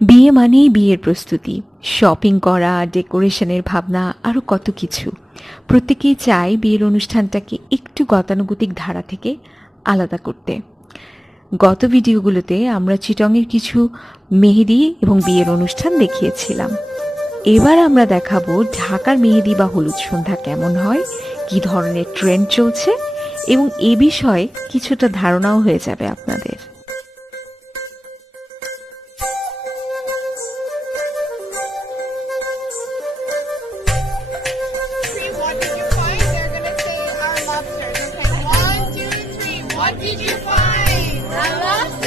বিয়ে মানেই বিয়ের প্রস্তুতি, শপিং করা, ডেকোরেশনের ভাবনা, আরও কত কিছু। প্রত্যেকেই চায় বিয়ের অনুষ্ঠানটাকে একটু গতানুগতিক ধারা থেকে আলাদা করতে। গত ভিডিওগুলোতে আমরা চিটংয়ের কিছু মেহেদি এবং বিয়ের অনুষ্ঠান দেখিয়েছিলাম। এবার আমরা দেখাবো ঢাকার মেহেদি বা হলুদ সন্ধ্যা কেমন হয়, কী ধরনের ট্রেন্ড চলছে, এবং এ বিষয়ে কিছুটা ধারণাও হয়ে যাবে আপনাদের। What did you find? Our lobsters.